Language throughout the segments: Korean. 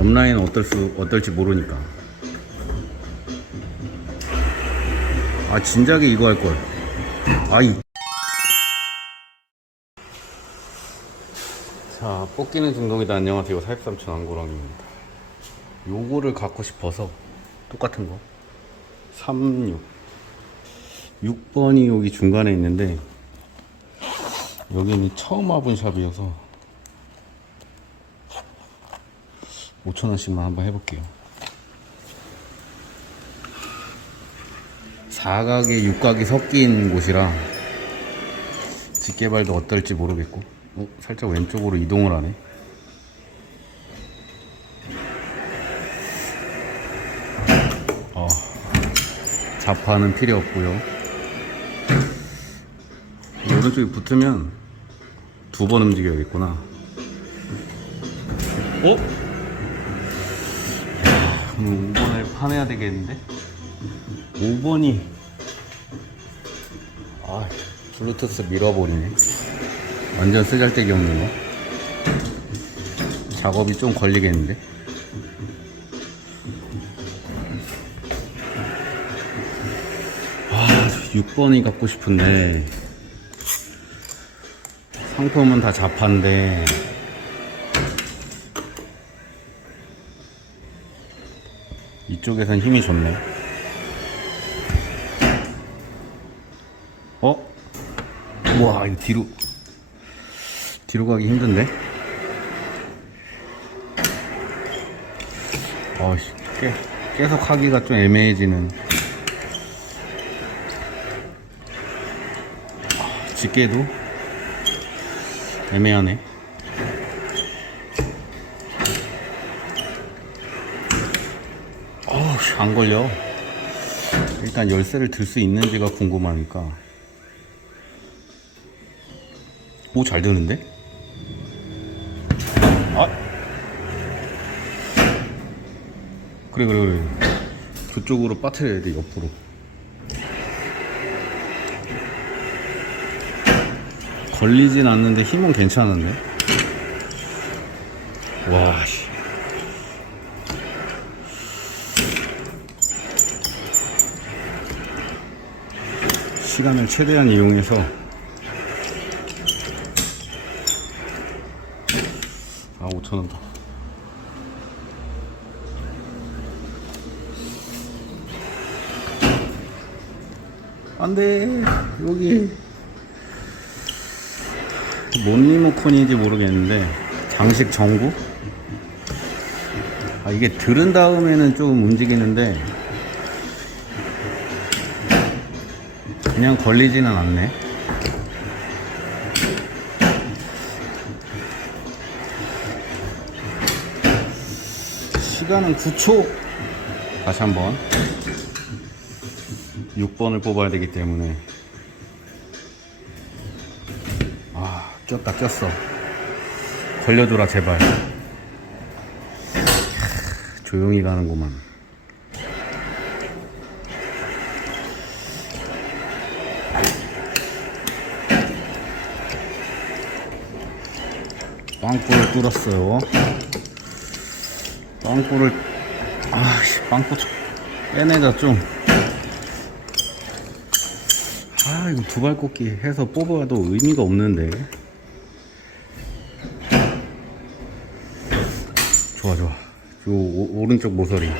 옆라인은 어떨 수 어떨지 모르니까. 아 진작에 이거 할 걸. 아이. 자, 뽑기는 중독이다. 안녕하세요. 43촌 안고랑입니다. 요거를 갖고 싶어서 똑같은 거. 36. 6번이 여기 중간에 있는데 여기는 처음 와본 샵이어서 5천원씩만 한번 해볼게요. 4각에 6각이 섞인 곳이라 집게발도 어떨지 모르겠고 어, 살짝 왼쪽으로 이동을 하네. 어, 자파는 필요 없고요. 이 오른쪽에 붙으면 두 번 움직여야겠구나. 어? 야, 그럼 5번을 파내야 되겠는데? 5번이 아 블루투스 밀어버리네. 완전 쓰잘데기 없는 거. 작업이 좀 걸리겠는데? 아, 6번이 갖고 싶은데. 상품은 다 자파인데. 이쪽에선 힘이 좋네. 어? 우와, 이거 뒤로. 뒤로 가기 힘든데? 어씨, 계, 계속 하기가 좀 애매해지는. 아, 집게도 애매하네. 어우, 씨, 안 걸려. 일단 열쇠를 들 수 있는지가 궁금하니까. 오, 잘 되는데? 아! 그래, 그래, 그래. 저쪽으로 빠뜨려야 돼, 옆으로. 걸리진 않는데 힘은 괜찮은데? 와, 씨. 시간을 최대한 이용해서 아 5천원 더. 안돼. 여기. 뭔 리모컨인지 모르겠는데 장식 전구? 아 이게 들은 다음에는 좀 움직이는데 그냥 걸리지는 않네. 시간은 9초. 다시 한번. 6번을 뽑아야 되기 때문에. 아 꼈다 꼈어. 걸려줘라 제발. 조용히 가는구만 빵꾸를 뚫었어요. 빵꾸를 아씨 빵꾸 좀 빼내자 좀 아 이거 두발 꽂기 해서 뽑아도 의미가 없는데. 좋아 좋아. 요 오, 오른쪽 모서리.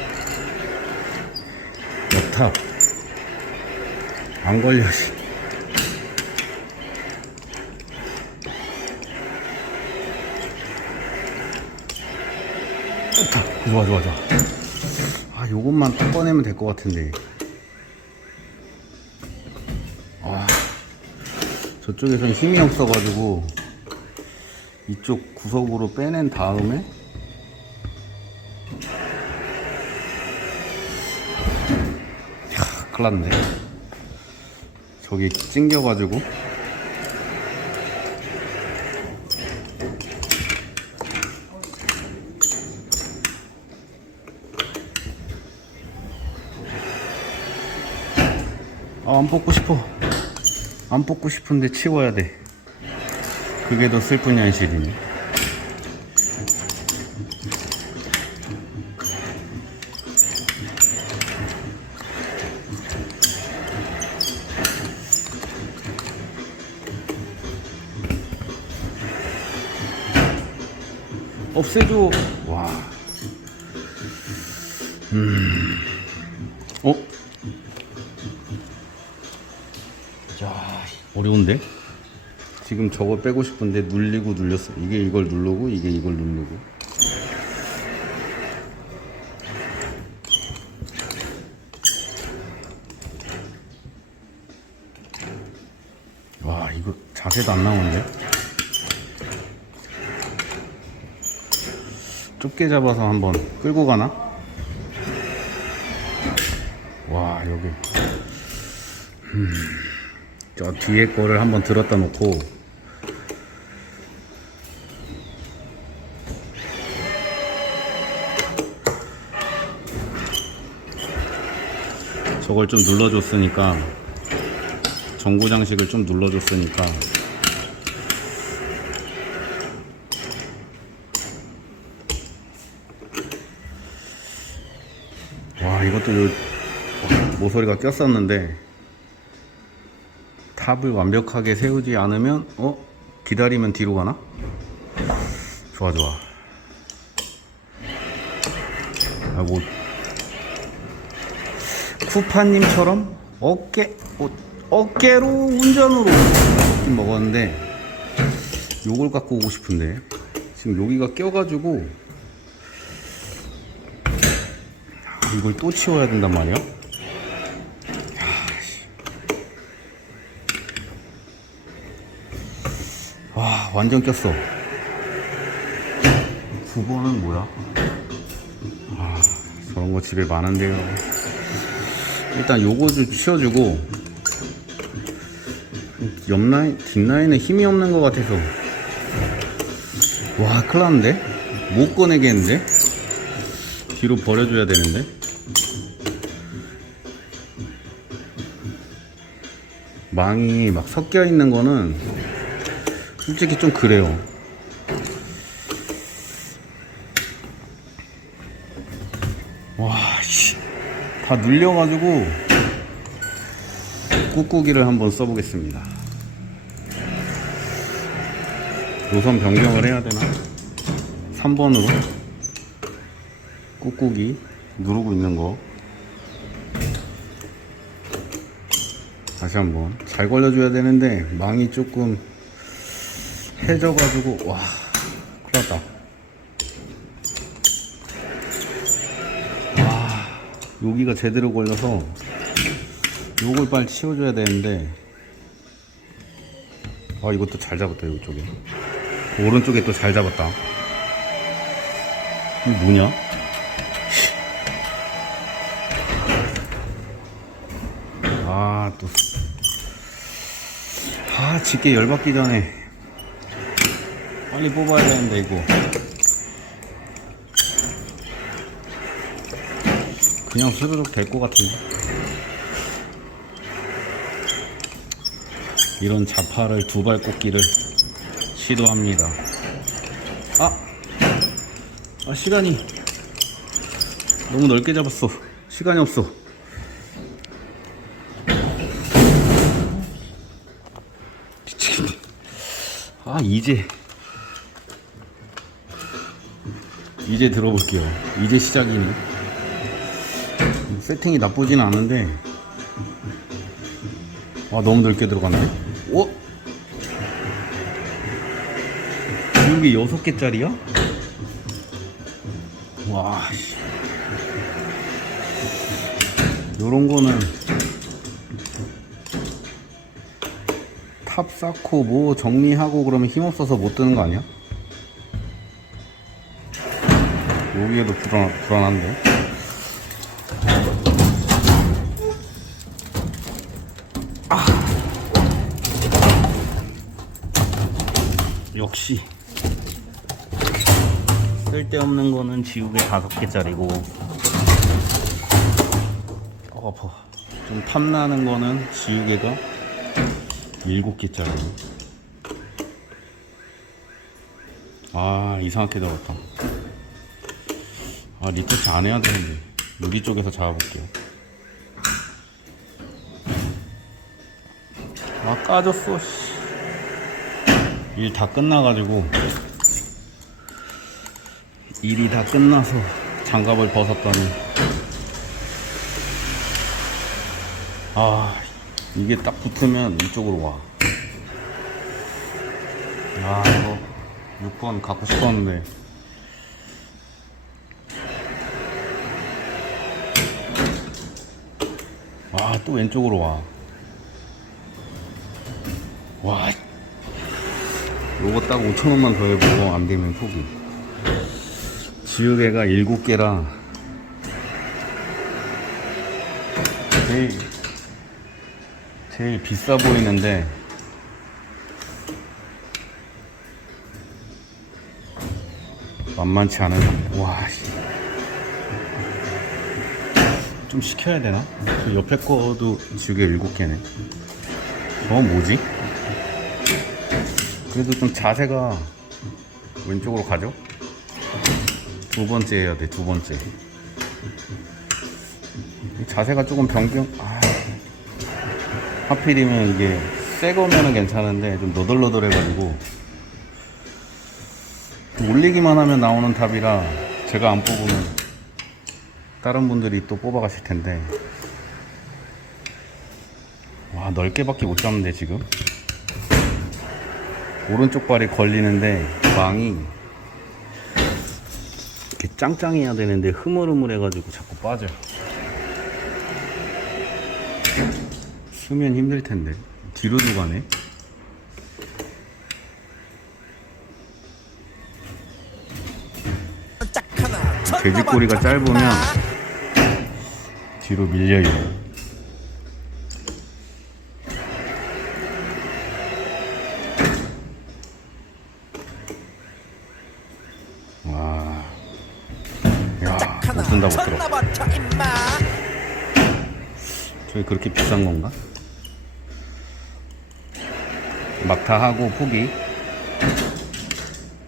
옆탑. 안 걸려 씨. 좋아 좋아 좋아. 아 요것만 딱 꺼내면 될 것 같은데. 아 저쪽에선 힘이 없어가지고 이쪽 구석으로 빼낸 다음에 야 큰일 났네. 저기 찡겨가지고 안 뽑고 싶어. 안 뽑고 싶은데 치워야 돼. 그게 더 슬픈 현실이네. 없애줘. 와. 음. 어려운데? 지금 저거 빼고 싶은데 눌리고 눌렸어. 이게 이걸 누르고 이게 이걸 누르고. 와, 이거 자세도 안 나오는데? 좁게 잡아서 한번 끌고 가나? 와, 여기. 음, 저 뒤에 거를 한번 들었다 놓고. 저걸 좀 눌러줬으니까 전구 장식을 좀 눌러줬으니까. 와 이것도 요 모서리가 꼈었는데 탑을 완벽하게 세우지 않으면 어 기다리면 뒤로 가나? 좋아 좋아 아뭐 쿠파님처럼 어깨 어, 어깨로 운전으로 먹었는데 요걸 갖고 오고 싶은데 지금 여기가 껴가지고 이걸 또 치워야 된단 말이야? 야, 와 완전 꼈어. 9번은 뭐야? 아 저런 거 집에 많은데요. 일단 요거 좀 치워주고 옆라인 뒷라인에 힘이 없는 것 같아서. 와 큰일 났는데? 못 꺼내겠는데? 뒤로 버려줘야 되는데? 망이 막 섞여 있는 거는 솔직히 좀 그래요. 와 씨 다 눌려가지고 꾹꾹이를 한번 써보겠습니다. 노선 변경을 해야 되나? 3번으로 꾹꾹이 누르고 있는 거. 다시 한번 잘 걸려줘야 되는데 망이 조금 해져가지고 와 큰일 났다 와 여기가 제대로 걸려서 요걸 빨리 치워줘야 되는데 아 이것도 잘 잡았다 이쪽에 오른쪽에 또 잘 잡았다 이게 뭐냐? 아, 또. 아, 집게 열받기 전에. 빨리 뽑아야 되는데, 이거. 그냥 스르륵 될 것 같은데. 이런 자파를 두 발 꽂기를 시도합니다. 아! 아, 시간이 너무 넓게 잡았어. 시간이 없어. 미치겠네. 아, 이제. 이제 들어볼게요. 이제 시작이네. 세팅이 나쁘진 않은데. 아, 너무 넓게 들어갔네. 오! 이게 여섯 개짜리야? 와, 씨. 요런 거는 탑 쌓고 뭐 정리하고 그러면 힘없어서 못 뜨는 거 아니야? 여기에도 불안, 불안한데? 아. 역시. 쓸데없는 거는 지우개 다섯 개짜리고. 어, 아파. 좀 탐나는 거는 지우개가 일곱 개짜리 아 이상하게 들어갔다 아 리터치 안 해야 되는데. 유리 쪽에서 잡아볼게요. 아 까졌어 일 다 끝나가지고. 일이 다 끝나서 장갑을 벗었더니. 아 이게 딱 붙으면 이쪽으로 와. 아 이거 6번 갖고 싶었는데 와 또 왼쪽으로 와. 와 요거 딱 5천원만 더 해보고 안 되면 포기. 지우개가 7개라 제일 제일 비싸 보이는데 만만치 않은 와 씨. 좀 시켜야 되나? 저 옆에 거도 지우개 7개네 어 뭐지? 그래도 좀 자세가 왼쪽으로 가죠? 두 번째 해야 돼, 두 번째. 자세가 조금 변경, 아, 하필이면 이게 새 거면은 괜찮은데 좀 너덜너덜 해가지고 올리기만 하면 나오는 탑이라 제가 안 뽑으면 다른 분들이 또 뽑아가실 텐데 와 넓게밖에 못 잡는데 지금 오른쪽 발이 걸리는데 망이 이렇게 짱짱해야 되는데 흐물흐물해가지고 자꾸 빠져. 쓰면 힘들 텐데 뒤로도 가네. 돼지꼬리가 짧으면 뒤로 밀려요. 와, 야, 못 쓴다 못 들어. 저게 그렇게 비싼 건가? 막타 하고 포기.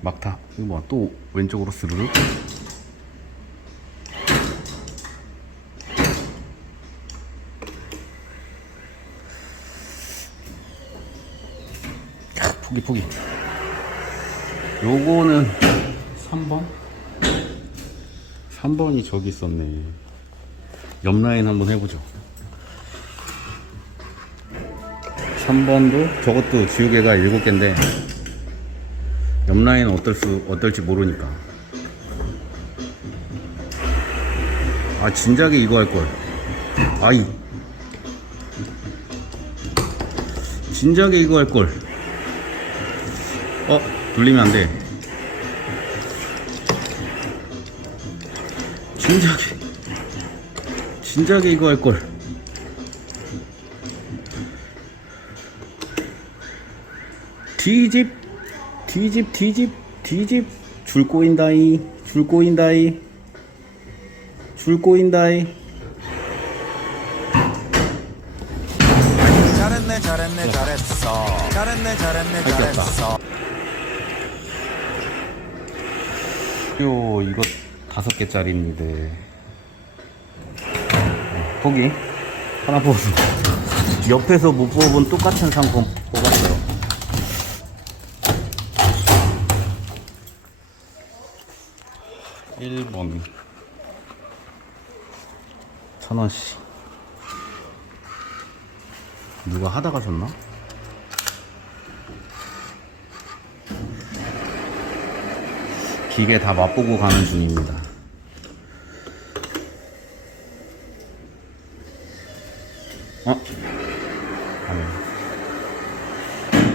막타. 이거 뭐야? 또 왼쪽으로 스르륵. 포기 포기. 요거는 3번? 3번이 저기 있었네. 옆 라인 한번 해보죠. 3번도 저것도 지우개가 7개인데 옆 라인 어떨 수 어떨지 모르니까 아 진작에 이거 할걸 아이 진작에 이거 할걸 어 돌리면 안 돼. 진작에 진작에 이거 할걸. 뒤집 뒤집 뒤집 뒤집. 줄 꼬인다이 줄 꼬인다이 줄 꼬인다이. 잘했네 잘했네 잘했어. 잘했네 잘했네. 잘했어 요 이거 다섯 개짜리인데 네, 포기 하나 뽑아서 옆에서 못 뽑은 똑같은 상품 뽑았어요. 일번 천원씩. 누가 하다 가셨나? 기계 다 맛보고 가는 중입니다. 어? 아니.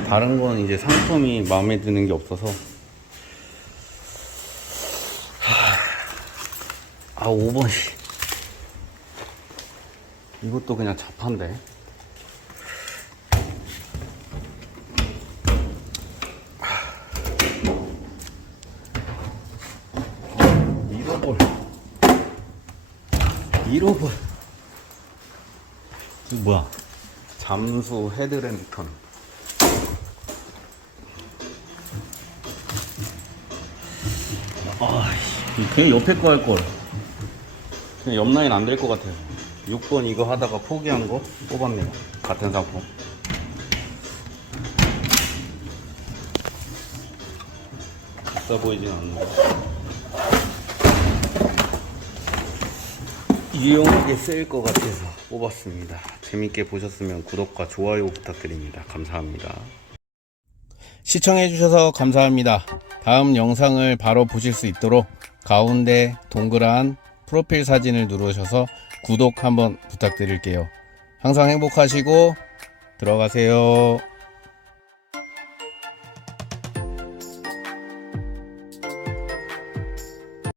다른 건 이제 상품이 마음에 드는 게 없어서. 하... 아, 5번이. 이것도 그냥 잡한데. 1호번 이거 뭐야? 잠수 헤드랜턴. 아이 그냥 옆에 거 할걸. 그냥 옆 라인 안될거 같아요. 6번 이거 하다가 포기한 거 뽑았네요. 같은 상품. 있어 보이진 않네 유용하게 쓰일 것 같아서 뽑았습니다. 재밌게 보셨으면 구독과 좋아요 부탁드립니다. 감사합니다. 시청해주셔서 감사합니다. 다음 영상을 바로 보실 수 있도록 가운데 동그란 프로필 사진을 누르셔서 구독 한번 부탁드릴게요. 항상 행복하시고 들어가세요.